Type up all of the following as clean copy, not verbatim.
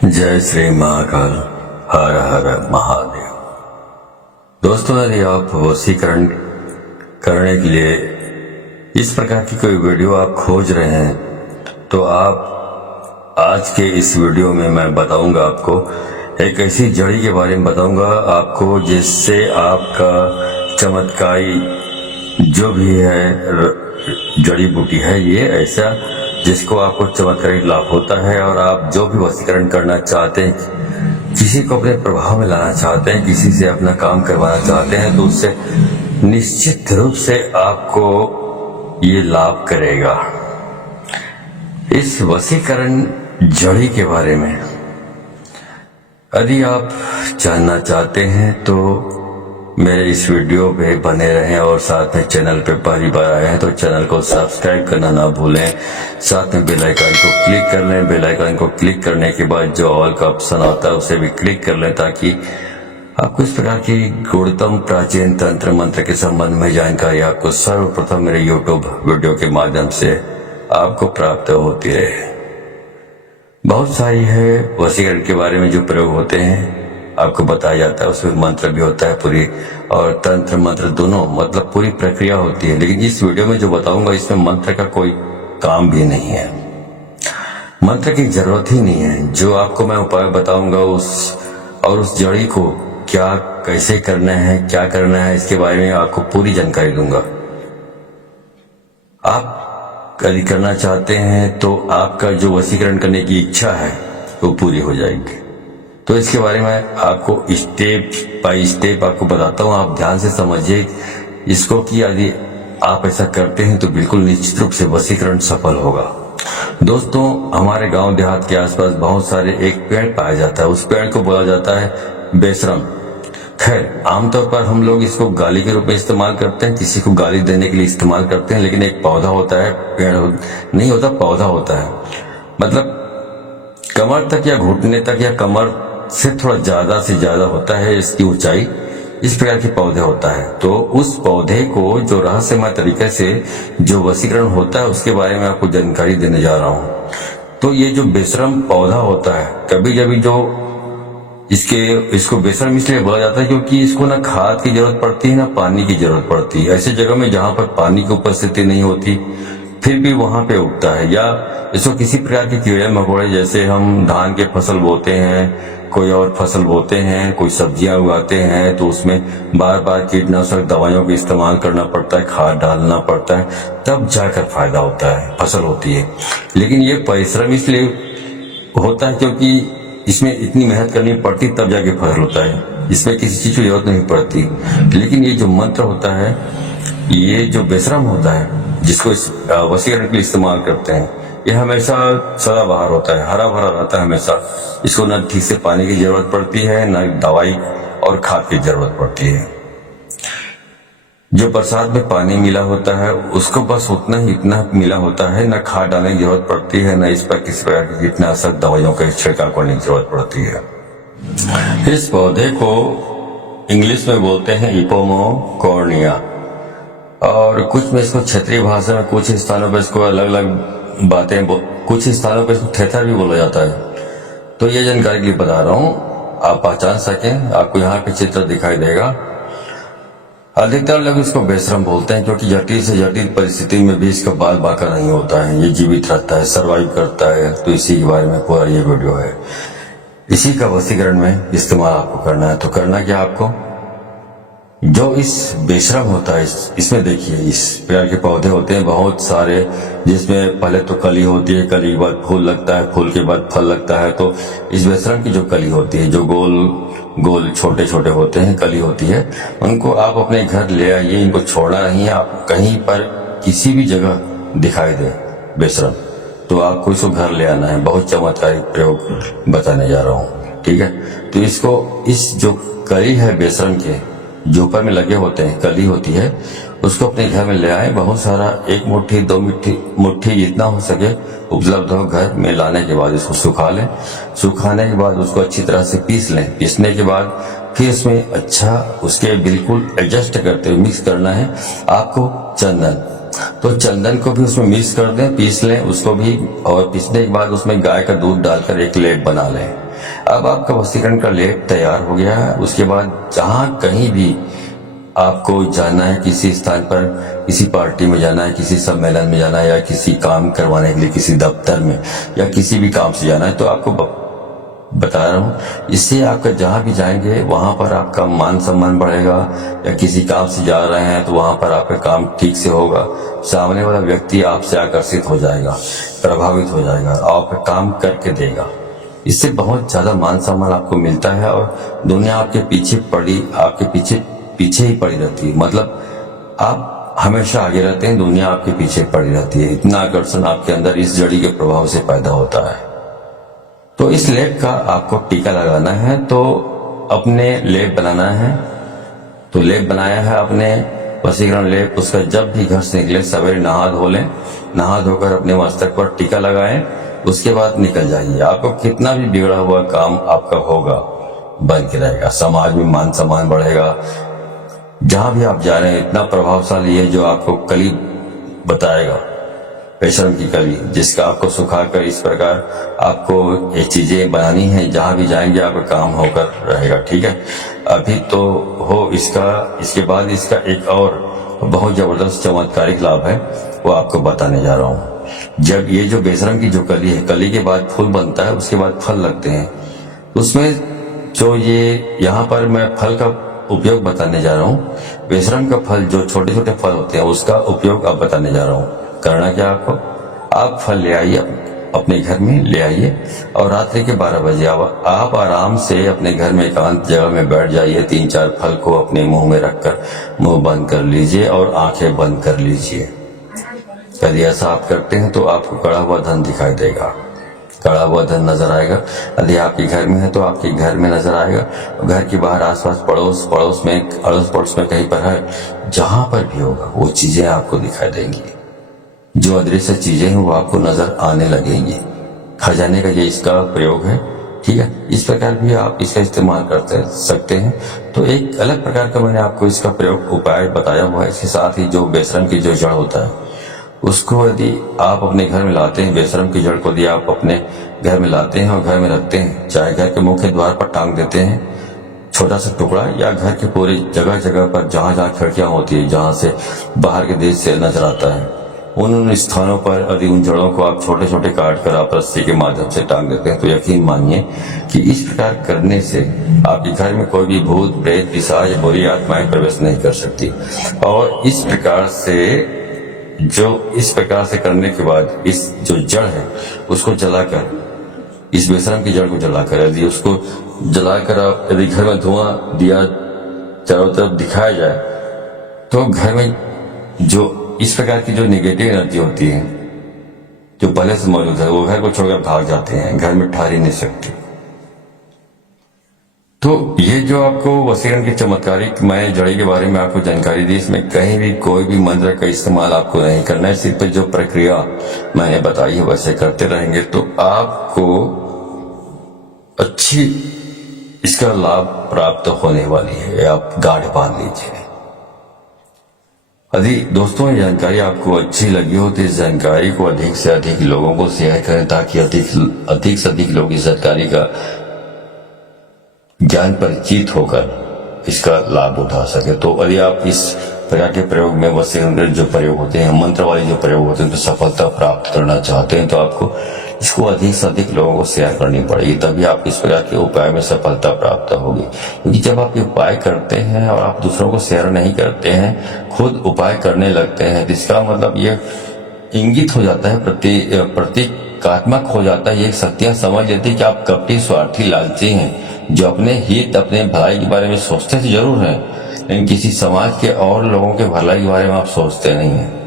जय श्री महाकाल। हर हर महादेव। दोस्तों, यदि आप वशीकरण करने के लिए इस प्रकार की कोई वीडियो आप खोज रहे हैं तो आप आज के इस वीडियो में मैं बताऊंगा आपको एक ऐसी जड़ी के बारे में बताऊंगा आपको जिससे आपका चमत्कारी जो भी है जड़ी बूटी है ये ऐसा जिसको आपको चमत्कारी लाभ होता है। और आप जो भी वशीकरण करना चाहते हैं, किसी को अपने प्रभाव में लाना चाहते हैं, किसी से अपना काम करवाना चाहते हैं तो उससे निश्चित रूप से आपको ये लाभ करेगा। इस वशीकरण जड़ी के बारे में यदि आप जानना चाहते हैं तो मेरे इस वीडियो पे बने रहें और साथ में चैनल पे पहली बार आए हैं तो चैनल को सब्सक्राइब करना ना भूलें। साथ में बेल आइकन को क्लिक कर लें। बेल आइकन को क्लिक करने के बाद जो ऑल का ऑप्शन आता है उसे भी क्लिक कर लें ताकि आपको इस प्रकार की गुणतम प्राचीन तंत्र मंत्र के संबंध में जानकारी आपको सर्वप्रथम मेरे यूट्यूब वीडियो के माध्यम से आपको प्राप्त होती रहे। बहुत सारी है वशीकरण के बारे में जो प्रयोग होते हैं आपको बताया जाता है, उसमें मंत्र भी होता है पूरी और तंत्र मंत्र दोनों, मतलब पूरी प्रक्रिया होती है। लेकिन इस वीडियो में जो बताऊंगा इसमें मंत्र का कोई काम भी नहीं है, मंत्र की जरूरत ही नहीं है। जो आपको मैं उपाय बताऊंगा उस जड़ी को क्या कैसे करना है, क्या करना है, इसके बारे में आपको पूरी जानकारी दूंगा। आप यदि करना चाहते हैं तो आपका जो वशीकरण करने की इच्छा है वो पूरी हो जाएगी। तो इसके बारे में आपको स्टेप बाय स्टेप आपको बताता हूँ, आप ध्यान से समझिए इसको कि यदि आप ऐसा करते हैं तो बिल्कुल निश्चित रूप से वशीकरण सफल होगा। दोस्तों, हमारे गांव देहात के आसपास बहुत सारे एक पेड़ पाया जाता है, उस पेड़ को बोला जाता है बेशरम। खैर, आमतौर पर हम लोग इसको गाली के रूप में इस्तेमाल करते हैं, किसी को गाली देने के लिए इस्तेमाल करते हैं। लेकिन एक पौधा होता है, पेड़ नहीं होता, पौधा होता है, मतलब कमर तक या घुटने तक या कमर से थोड़ा ज्यादा से ज्यादा होता है इसकी ऊंचाई, इस प्रकार के पौधे होता है। तो उस पौधे को जो रहस्यमय तरीके से जो वशीकरण होता है उसके बारे में आपको जानकारी देने जा रहा हूँ। तो ये जो बेशरम पौधा होता है, कभी कभी जो इसको बेशरम इसलिए बोला जाता है क्योंकि इसको ना खाद की जरूरत पड़ती है ना पानी की जरूरत पड़ती है। ऐसी जगह में जहां पर पानी की उपस्थिति नहीं होती फिर भी वहां पे उगता है। या इसको किसी प्रकार के कीड़े मकोड़े, जैसे हम धान के फसल बोते हैं, कोई और फसल बोते हैं, कोई सब्जियां उगाते हैं तो उसमें बार बार कीटनाशक दवाइयों का इस्तेमाल करना पड़ता है, खाद डालना पड़ता है, तब जाकर फायदा होता है, फसल होती है। लेकिन ये परिश्रम इसलिए होता है क्योंकि इसमें इतनी मेहनत करनी पड़ती तब जाके फसल होता है, इसमें किसी चीज की जरूरत नहीं पड़ती। लेकिन ये जो मंत्र होता है, ये जो बेशरम होता है जिसको इस वशीकरण के लिए इस्तेमाल करते हैं, ये हमेशा सदाबहार होता है, हरा भरा रहता है हमेशा। इसको न ठीक से पानी की जरूरत पड़ती है, न दवाई और खाद की जरूरत पड़ती है। जो बरसात में पानी मिला होता है उसको बस उतना ही इतना मिला होता है, न खाद डालने की जरूरत पड़ती है, न इस पर किसी प्रकार की कीटनाशक दवाइयों का छिड़काव करने की जरूरत पड़ती है। इस पौधे को इंग्लिश में बोलते हैं इपोमोकॉर्निया, और कुछ में इसको क्षेत्रीय भाषा में कुछ स्थानों पर इसको अलग अलग बातें, कुछ स्थानों पर इसको थेथर भी बोला जाता है। तो ये जानकारी के लिए बता रहा हूँ, आप पहचान सकें। आपको यहाँ पे चित्र दिखाई देगा। अधिकतर लोग इसको बेशरम बोलते हैं क्योंकि जटिल से जटिल परिस्थिति में भी इसका बाल बांका नहीं होता है, ये जीवित रहता है, सरवाइव करता है। तो इसी के बारे में पूरा ये वीडियो है। इसी का वशीकरण में इस्तेमाल आपको करना है। तो करना क्या आपको, जो इस बेशरम होता है इसमें देखिए इस प्रकार के पौधे होते हैं बहुत सारे, जिसमें पहले तो कली होती है, कली के बाद फूल लगता है, फूल के बाद फल लगता है। तो इस बेशरम की जो कली होती है, जो गोल गोल छोटे छोटे होते हैं कली होती है, उनको आप अपने घर ले आइए। इनको छोड़ना नहीं है, आप कहीं पर किसी भी जगह दिखाई दे बेशरम तो आपको इसको घर ले आना है। बहुत चमत्कारी प्रयोग बताने जा रहा हूँ, ठीक है। तो इसको इस जो कली है बेशरम के जो ऊपर में लगे होते हैं, कली होती है, उसको अपने घर में ले आए। बहुत सारा, एक मुट्ठी दो मुट्ठी जितना हो सके उपलब्ध हो। घर में लाने के बाद इसको सुखा लें। सुखाने के बाद उसको अच्छी तरह से पीस लें। पीसने के बाद फिर इसमें अच्छा उसके बिल्कुल एडजस्ट करते हुए मिक्स करना है आपको चंदन। तो चंदन को भी उसमें मिक्स कर दें, पीस लें उसको भी, और पीसने के बाद उसमें गाय का दूध डालकर एक लेप बना लें। अब आपका वशीकरण का लेप तैयार हो गया है। उसके बाद जहां कहीं भी आपको जाना है, किसी स्थान पर, किसी पार्टी में जाना है, किसी सम्मेलन में जाना है, या किसी काम करवाने के लिए किसी दफ्तर में या किसी भी काम से जाना है, तो आपको बता रहा हूँ, इससे आपका जहां भी जाएंगे वहां पर आपका मान सम्मान बढ़ेगा। या किसी काम से जा रहे हैं तो वहां पर आपका काम ठीक से होगा, सामने वाला व्यक्ति आपसे आकर्षित हो जाएगा, प्रभावित हो जाएगा, आपका काम करके देगा। इससे बहुत ज्यादा मान सम्मान आपको मिलता है और दुनिया आपके पीछे आपके पीछे ही पड़ी रहती है। मतलब आप हमेशा आगे रहते हैं, दुनिया आपके पीछे पड़ी रहती है। इतना आकर्षण आपके अंदर इस जड़ी के प्रभाव से पैदा होता है। तो इस लेप का आपको टीका लगाना है, तो अपने लेप बनाना है। तो लेप बनाया है आपने, वशीकरण लेप, उसका जब भी घर से निकले सवेरे नहा धो लें, नहा धोकर अपने मस्तक पर टीका लगाएं, उसके बाद निकल जाइए। आपको कितना भी बिगड़ा हुआ काम आपका होगा बन के रहेगा, समाज में मान सम्मान बढ़ेगा। जहां भी आप जा रहे हैं इतना प्रभावशाली है जो आपको कली बताएगा, बेशरम की कली, जिसका आपको सुखाकर इस प्रकार आपको ये चीजें बनानी है, जहां भी जाएंगे आपका काम होकर रहेगा। ठीक है, अभी तो हो इसके बाद इसका एक और बहुत जबरदस्त चमत्कारिक लाभ है, वो आपको बताने जा रहा हूँ। जब ये जो बेशरम की जो कली है, कली के बाद फूल बनता है, उसके बाद फल लगते हैं, उसमें जो ये यहाँ पर मैं फल का उपयोग बताने जा रहा हूँ। बेशरम का फल, जो छोटे छोटे फल होते हैं, उसका उपयोग अब बताने जा रहा हूँ। करना क्या आपको, आप फल ले आइए, अपने घर में ले आइए, और रात्रि के 12 बजे आप आराम से अपने घर में एकांत जगह में बैठ जाइए। 3-4 फल को अपने मुंह में रखकर मुंह बंद कर लीजिए और आंखें बंद कर लीजिए। यदि ऐसा आप करते हैं तो आपको कड़ा हुआ धन दिखाई देगा, कड़ा हुआ धन नजर आएगा। यदि आपके घर में है तो आपके घर में नजर आएगा, घर के बाहर आसपास पड़ोस पड़ोस में कहीं पर है, जहां पर भी होगा वो चीजें आपको दिखाई देंगी। जो अदृश्य चीजें हैं वो आपको नजर आने लगेंगी। खजाने का ये इसका प्रयोग है। ठीक है, इस प्रकार भी आप इसका इस्तेमाल करते सकते हैं। तो एक अलग प्रकार का मैंने आपको इसका प्रयोग उपाय बताया हुआ है। इसके साथ ही जो बेशरम की जो जड़ होता है, उसको यदि आप अपने घर में लाते हैं, बेशरम की जड़ को यदि आप अपने घर में लाते हैं और घर में रखते हैं, चाहे घर के मुख्य द्वार पर टांग देते हैं छोटा सा टुकड़ा, या घर के पूरे जगह जगह पर जहां जहां खिड़कियां होती है, जहां से बाहर के देश से नजर आता है, उन स्थानों पर यदि उन जड़ों को आप छोटे छोटे काट कर आप रस्सी के माध्यम से टांग देते हैं, तो यकीन मानिए कि इस प्रकार करने से आपके घर में कोई भी भूत प्रेत पिशाच बुरी आत्माएं प्रवेश नहीं कर सकती। और इस प्रकार से करने के बाद इस जो जड़ है उसको जलाकर, इस बेशरम की जड़ को जलाकर, यदि उसको जलाकर आप यदि घर में धुआं दिया चारों तरफ दिखाया जाए, तो घर में जो इस प्रकार की जो नेगेटिव एनर्जी होती है जो पहले से मौजूद है, वो घर को छोड़कर भाग जाते हैं, घर में ठहर ही नहीं सकती। तो ये जो आपको वशीकरण की चमत्कारिक मैं जड़ी के बारे में आपको जानकारी दी, इसमें कहीं भी कोई भी मंत्र का इस्तेमाल आपको नहीं करना है। सिर्फ जो प्रक्रिया मैंने बताई है वैसे करते रहेंगे तो आपको अच्छी इसका लाभ प्राप्त होने वाली है। आप गाढ़ बांध लीजिए। यदि दोस्तों ये जानकारी आपको अच्छी लगी हो तो इस जानकारी को अधिक से अधिक लोगों को शेयर करें, ताकि अधिक से अधिक लोग इस जानकारी का ज्ञान परिचित होकर इसका लाभ उठा सके। तो यदि आप इस प्रकार के प्रयोग में वशीकरण के जो प्रयोग होते हैं, मंत्र वाले जो प्रयोग होते हैं, तो सफलता प्राप्त करना चाहते हैं तो आपको इसको अधिक से अधिक लोगों को शेयर करनी पड़ेगी, तभी आप इस प्रकार के उपाय में सफलता प्राप्त होगी। क्योंकि जब आप ये उपाय करते हैं और आप दूसरों को शेयर नहीं करते हैं, खुद उपाय करने लगते हैं, तो इसका मतलब ये इंगित हो जाता है, प्रतीकात्मक हो जाता है, ये सत्य समझ लेते हैं कि आप कपटी स्वार्थी लालची हैं, जो अपने हित अपने भलाई के बारे में सोचते तो जरूर हैं, लेकिन किसी समाज के और लोगों के भलाई के बारे में आप सोचते नहीं हैं।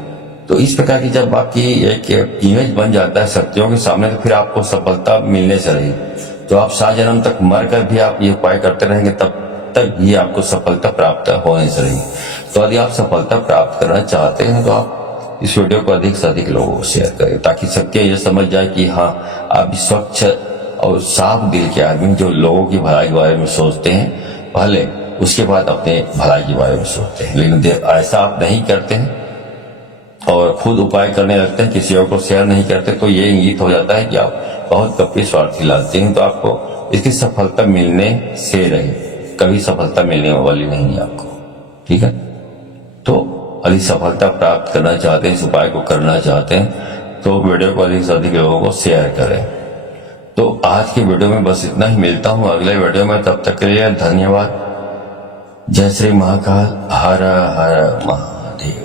तो इस प्रकार की जब आपकी एक इमेज बन जाता है सत्यों के सामने, तो फिर आपको सफलता मिलने से रही। तो आप 7 जन्म तक मर कर भी आप ये उपाय करते रहेंगे, तब तक भी आपको सफलता प्राप्त होने से रही। तो यदि आप सफलता प्राप्त करना चाहते हैं तो आप इस वीडियो को अधिक से अधिक लोगों को शेयर करें, ताकि सत्य ये समझ जाए कि हाँ, आप स्वच्छ और साफ दिल के आदमी जो लोगों की भलाई के बारे में सोचते हैं, पहले उसके बाद अपने भलाई के बारे में सोचते हैं। लेकिन ऐसा आप नहीं करते हैं और खुद उपाय करने लगते हैं, किसी और को शेयर नहीं करते, तो ये इंगित हो जाता है कि आप बहुत कपटी स्वार्थी लालची हैं। तो आपको इसकी सफलता मिलने से रहे, कभी सफलता मिलने वाली नहीं है आपको। ठीक है, तो अधिक सफलता प्राप्त करना चाहते हैं, इस उपाय को करना चाहते हैं, तो वीडियो को अधिक से अधिक लोगों को शेयर करें। तो आज की वीडियो में बस इतना ही, मिलता हूं अगले वीडियो में, तब तक के लिए धन्यवाद। जय श्री महाकाल, हर हर महादेव।